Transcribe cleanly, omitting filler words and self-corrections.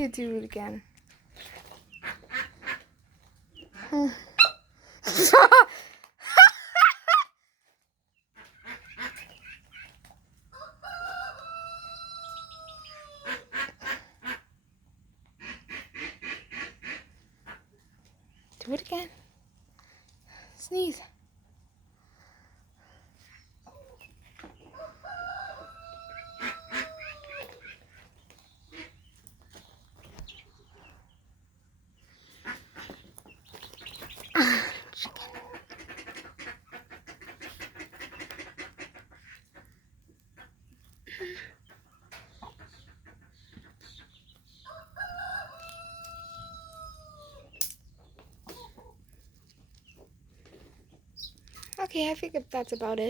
you do it again. Do it again. Sneeze. Okay, I figured that's about it.